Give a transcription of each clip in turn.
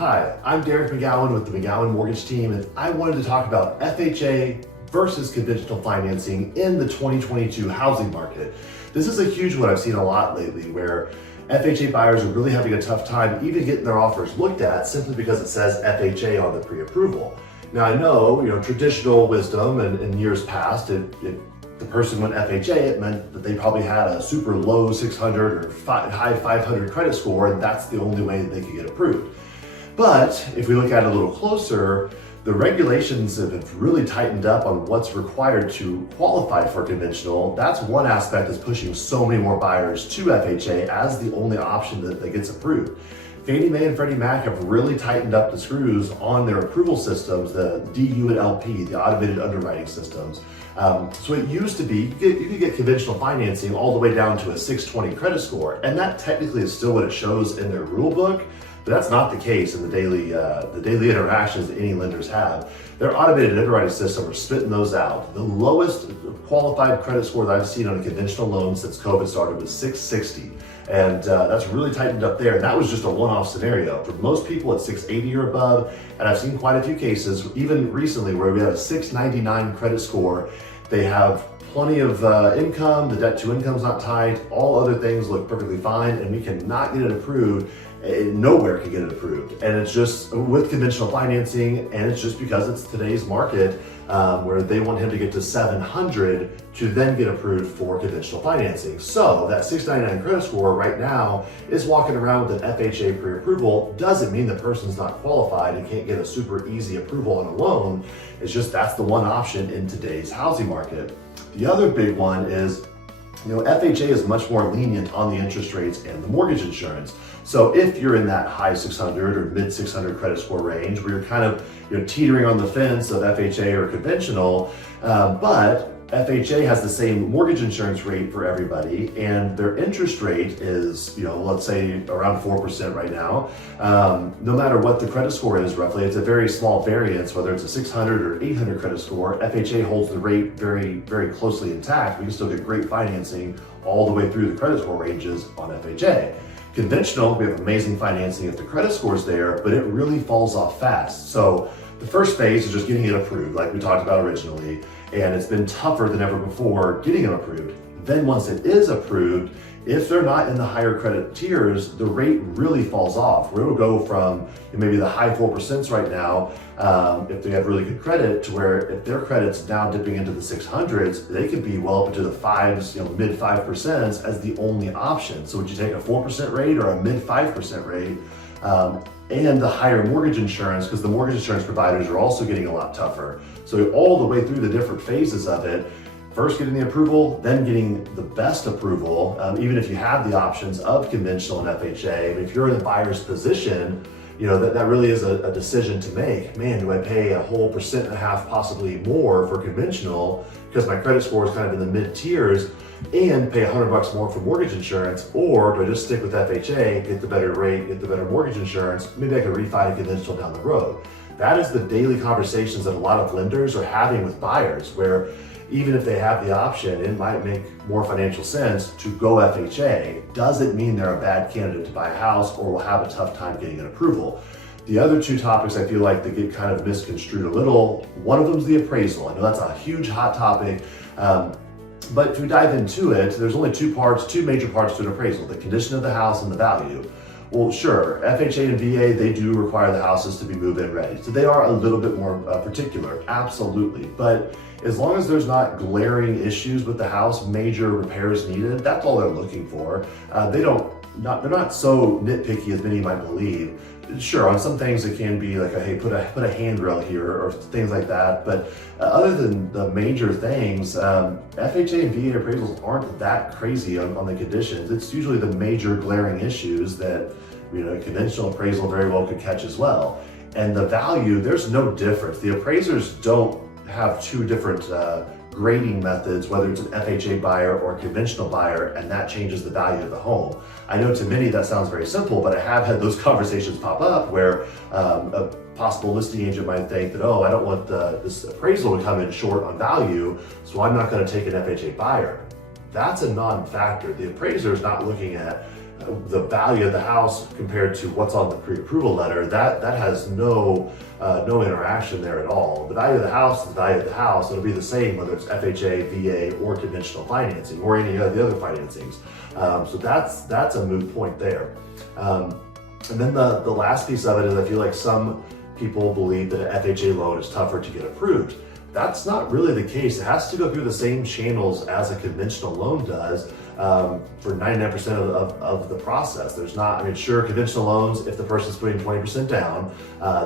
Hi, I'm Derek McGowan with the McGowan Mortgage team, and I wanted to talk about FHA versus conventional financing in the 2022 housing market. This is a huge one I've seen a lot lately, where FHA buyers are really having a tough time even getting their offers looked at simply because it says FHA on the pre-approval. Now I know, traditional wisdom and in years past, if the person went FHA, it meant that they probably had a super low 600 or high 500 credit score, and that's the only way that they could get approved. But if we look at it a little closer, the regulations have really tightened up on what's required to qualify for conventional. That's one aspect that's pushing so many more buyers to FHA as the only option that gets approved. Fannie Mae and Freddie Mac have really tightened up the screws on their approval systems, the DU and LP, the automated underwriting systems. So it used to be, you could get conventional financing all the way down to a 620 credit score, and that technically is still what it shows in their rule book. But that's not the case in the daily interactions that any lenders have. Their automated underwriting system are spitting those out. The lowest qualified credit score that I've seen on a conventional loan since COVID started was 660. And that's really tightened up there. And that was just a one-off scenario. For most people, it's 680 or above. And I've seen quite a few cases, even recently, where we have a 699 credit score. They have plenty of income, the debt to income's not tight, all other things look perfectly fine, and we cannot get it approved. Nowhere can get it approved. And it's just with conventional financing, and it's just because it's today's market where they want him to get to 700 to then get approved for conventional financing. So that 699 credit score right now is walking around with an FHA pre-approval. Doesn't mean the person's not qualified and can't get a super easy approval on a loan. It's just that's the one option in today's housing market. The other big one is, FHA is much more lenient on the interest rates and the mortgage insurance. So if you're in that high 600 or mid 600 credit score range, where you're kind of teetering on the fence of FHA or conventional, but FHA has the same mortgage insurance rate for everybody, and their interest rate is, let's say around 4% right now. No matter what the credit score is, roughly, it's a very small variance, whether it's a 600 or 800 credit score. FHA holds the rate very, very closely intact. We can still get great financing all the way through the credit score ranges on FHA. Conventional, we have amazing financing if the credit score is there, but it really falls off fast. So the first phase is just getting it approved, like we talked about originally, and it's been tougher than ever before getting it approved. Then once it is approved, if they're not in the higher credit tiers, the rate really falls off. We'll go from maybe the high 4% right now, if they have really good credit, to where if their credit's now dipping into the 600s, they could be well up into the 5s, mid 5% as the only option. So would you take a 4% rate or a mid 5% rate? And the higher mortgage insurance, because the mortgage insurance providers are also getting a lot tougher. So all the way through the different phases of it, first getting the approval, then getting the best approval, even if you have the options of conventional and FHA. If you're in the buyer's position, that really is a decision to make. Man, do I pay a whole 1.5%, possibly more for conventional because my credit score is kind of in the mid tiers, and pay $100 more for mortgage insurance, or do I just stick with FHA, get the better rate, get the better mortgage insurance? Maybe I could refi conventional down the road. That is the daily conversations that a lot of lenders are having with buyers, where even if they have the option, it might make more financial sense to go FHA. Doesn't mean they're a bad candidate to buy a house or will have a tough time getting an approval. The other two topics I feel like they get kind of misconstrued a little. One of them is the appraisal. I know that's a huge hot topic, but if we dive into it, there's only two major parts to an appraisal: the condition of the house and the value. Well, sure, FHA and VA, they do require the houses to be move-in ready. So they are a little bit more particular, absolutely. But as long as there's not glaring issues with the house, major repairs needed, that's all they're looking for. They're not so nitpicky as many might believe. Sure, on some things it can be like, hey, put a handrail here or things like that. But other than the major things, FHA and VA appraisals aren't that crazy on the conditions. It's usually the major glaring issues that conventional appraisal very well could catch as well. And the value, there's no difference. The appraisers don't have two different grading methods, whether it's an FHA buyer or a conventional buyer, and that changes the value of the home. I know to many that sounds very simple, but I have had those conversations pop up where a possible listing agent might think that, I don't want this appraisal to come in short on value, so I'm not going to take an FHA buyer. That's a non-factor. The appraiser is not looking at the value of the house compared to what's on the pre-approval letter, that has no interaction there at all. The value of the house is the value of the house. It'll be the same whether it's FHA, VA, or conventional financing, or any of the other financings. So that's a moot point there. And then the last piece of it is I feel like some people believe that an FHA loan is tougher to get approved. That's not really the case. It has to go through the same channels as a conventional loan does for 99% of the process. There's not, I mean, sure, conventional loans, if the person's putting 20% down,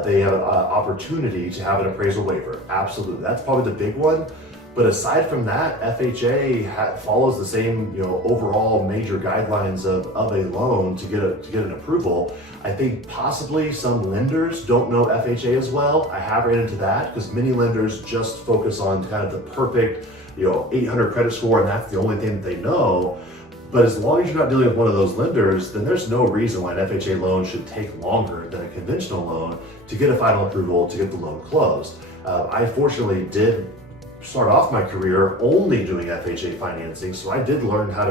they have an opportunity to have an appraisal waiver. Absolutely, that's probably the big one. But aside from that, FHA follows the same, overall major guidelines of a loan to get an approval. I think possibly some lenders don't know FHA as well. I have ran into that because many lenders just focus on kind of the perfect, 800 credit score, and that's the only thing that they know. But as long as you're not dealing with one of those lenders, then there's no reason why an FHA loan should take longer than a conventional loan to get a final approval, to get the loan closed. I fortunately did start off my career only doing FHA financing, so I did learn how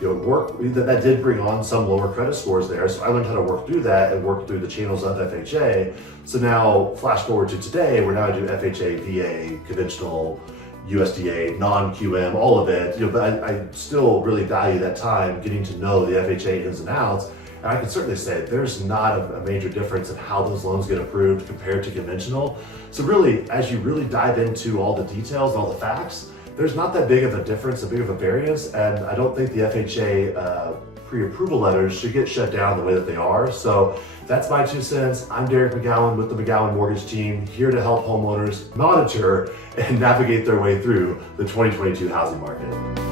to work. That did bring on some lower credit scores there, so I learned how to work through that and work through the channels of FHA. So now, flash forward to today, where now I do FHA, VA, conventional, USDA, non-QM, all of it. But I still really value that time getting to know the FHA ins and outs. And I can certainly say there's not a major difference in how those loans get approved compared to conventional. So really, as you really dive into all the details and all the facts, there's not that big of a difference, a big of a variance. And I don't think the FHA pre-approval letters should get shut down the way that they are. So that's my 2 cents. I'm Derek McGowan with the McGowan Mortgage Team, here to help homeowners monitor and navigate their way through the 2022 housing market.